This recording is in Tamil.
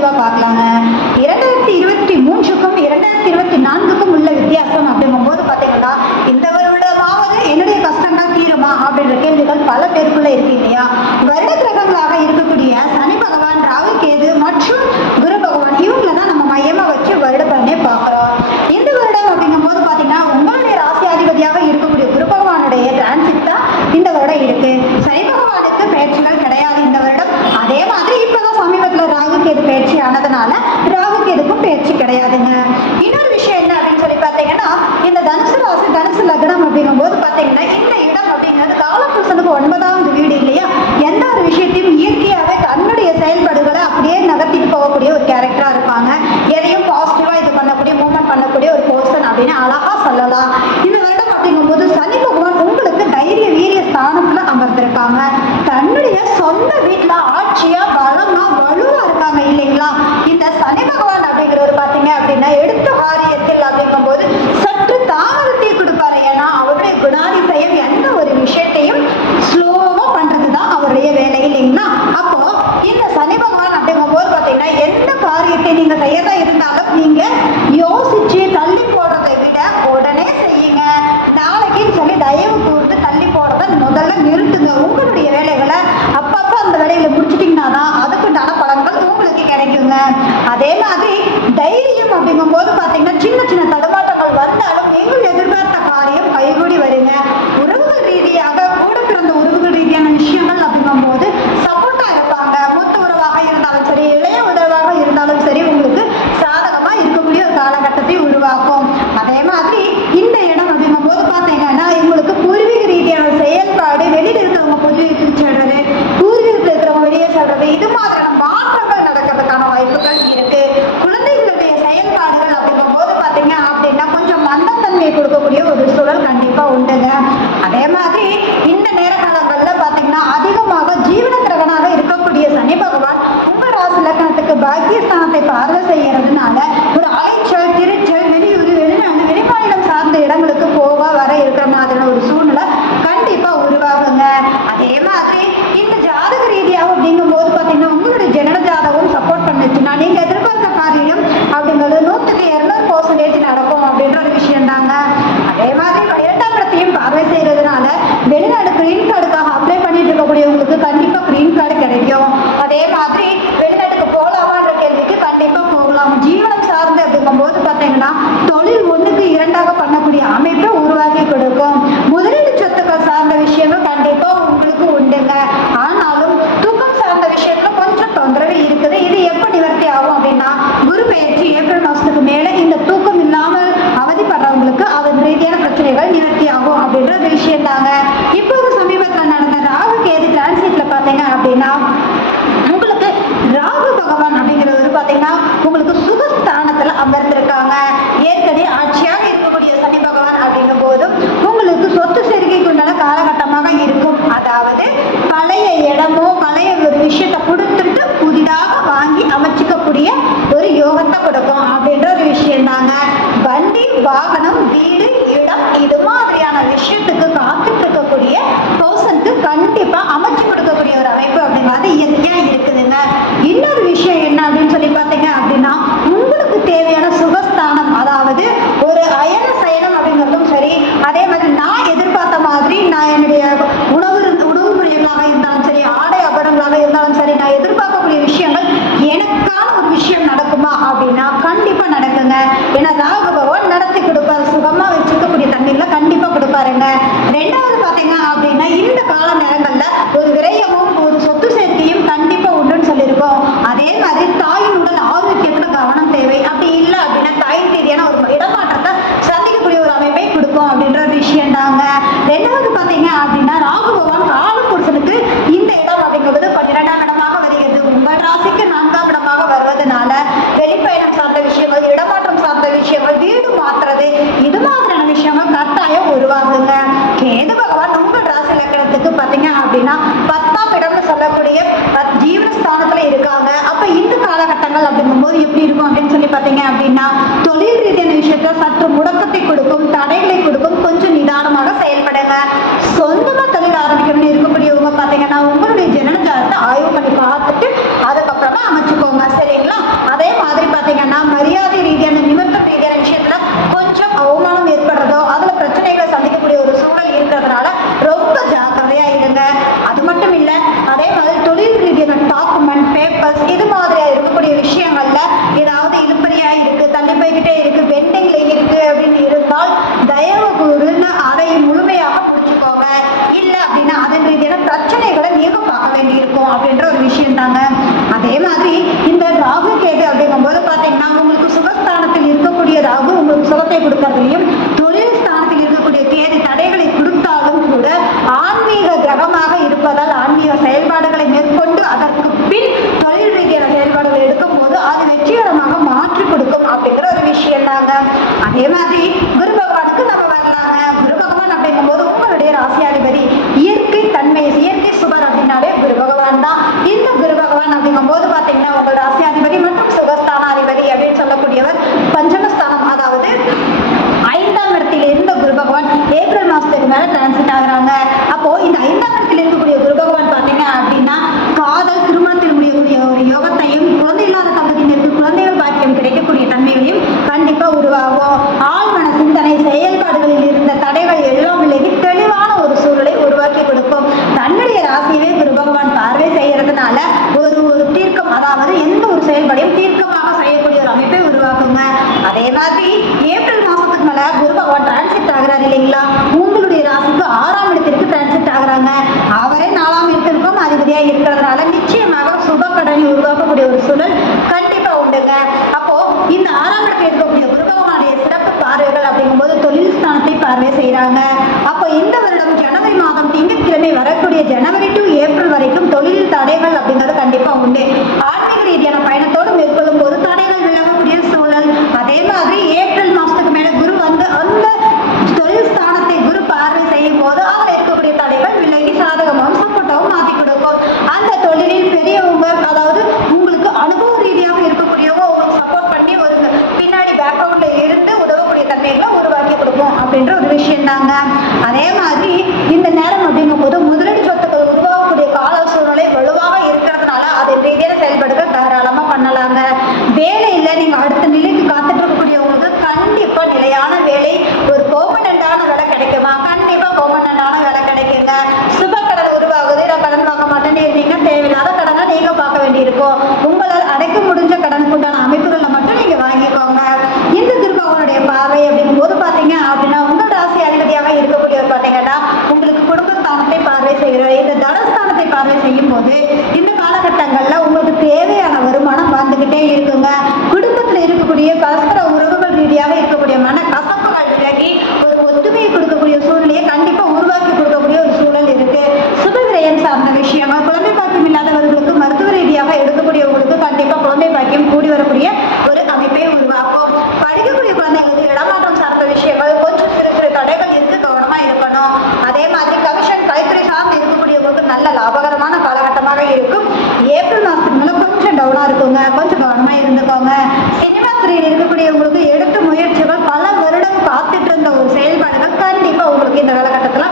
தெளிவாக பார்க்கலாங்க சனி பகவான் அப்படிங்கிறவர் பார்த்தீங்க அப்படின்னா எடுத்த காரியத்தில் அப்படிங்கும் போது சற்று தாமதத்தை கொடுப்பாரு. ஏன்னா அவருடைய குணாதிசயம் எந்த ஒரு விஷயத்தையும் ஸ்லோவா பண்றது தான் அவருடைய வேலை இல்லைங்களா? அப்போ இந்த சனி பகவான் அப்படிங்கும் போது பார்த்தீங்கன்னா எந்த காரியத்தை நீங்க செய்யறதா இருந்தா அவங்களுடைய ஜீவன இருக்காங்க. அப்ப இந்த காலகட்டங்கள் அப்படிங்கும்போது எப்படி இருக்கும் அப்படின்னு சொல்லி பார்த்தீங்க அப்படின்னா தொழில் ரீதியான விஷயத்த சற்று முடக்கத்தை கொடுக்கும். இருக்கிறதுலையும் தொழில் ஸ்தானத்தில் இருக்கக்கூடிய கேது தடைகளை கொடுத்தாலும் கூட ஆன்மீக கிரகமாக இருப்பதால் ஆன்மீக செயல்பாடுகளை மேற்கொண்டு அதற்கு பின் தொழில் ரீதியான செயல்பாடுகள் எடுக்கும் போது அது வெற்றிகரமாக மாற்றி கொடுக்கும் அப்படிங்கிற ஒரு விஷயம் தாங்க அதே மாதிரி ராசி ஏப்ரல் மாசத்துக்கு மேல குரு பகவான் டிரான்சிட் ஆகிறாரு இல்லைங்களா? உங்களுடைய ராசிக்கு ஆறாம் இடத்திற்கு டிரான்சிட் ஆகிறாங்க. அவரே நாலாம் இடத்திற்கும் அதிபதியா இருக்கிறதுனால நிச்சயமாக சுப கடனை உருவாக்கக்கூடிய ஒரு சூழல் கண்டிப்பா உண்டுங்க. அப்போ இந்த ஆறாம் இடத்தில் இருக்கக்கூடிய குரு பகவானுடைய சிறப்பு பார்வைகள் அப்படிங்கும் போது தொழில் ஸ்தானத்தை பார்வை செய்யறாங்க அப்போ இந்த ஒரு போது இந்த காலகட்டங்கள்ல உங்களுக்கு தேவையான வருமானம் வாழ்ந்துகிட்டே இருக்குங்க. குடும்பத்துல இருக்கக்கூடிய பரஸ்பர உறவுகள் ரீதியாக இருக்கக்கூடிய மன கசப்புகள் விலகி ஒரு ஒத்துமையை கொடுக்கக்கூடிய சூழ்நிலையை கண்டிப்பாக உருவாக்கி கொடுக்கக்கூடிய ஒரு சூழல் இருக்கு. சுப சார்ந்த விஷயம் குழந்தை பாக்கியம் இல்லாதவர்களுக்கு மருத்துவ ரீதியாக எடுக்கக்கூடியவங்களுக்கு கண்டிப்பா குழந்தை பாக்கியம் கூடி வரக்கூடிய ஒரு அமைப்பை உருவாக்கும். படிக்கக்கூடிய குழந்தைகளுக்கு இடமாற்றம் சார்ந்த விஷயங்கள் கொஞ்சம் சிறு சிறு தடைகள் இருக்கு கவனமா இருக்கணும். அதே மாதிரி கமிஷன் கைத்துறை சார்ந்து இருக்கக்கூடியவங்களுக்கு நல்ல லாபகரமான கால சிறப்பாக இருக்கும். ஏப்ரல் மாதத்துக்கு கொஞ்சம் டவுனாக இருக்குங்க. கொஞ்சம் கவனமாக இருந்துக்கோங்க. சினிமா துறையில் இருக்கக்கூடியவங்களுக்கு எடுத்த முயற்சிகள் பல வருடம் காத்துட்டு இருந்த ஒரு செயல்பாடுகள் கண்டிப்பாக உங்களுக்கு இந்த காலகட்டத்தில்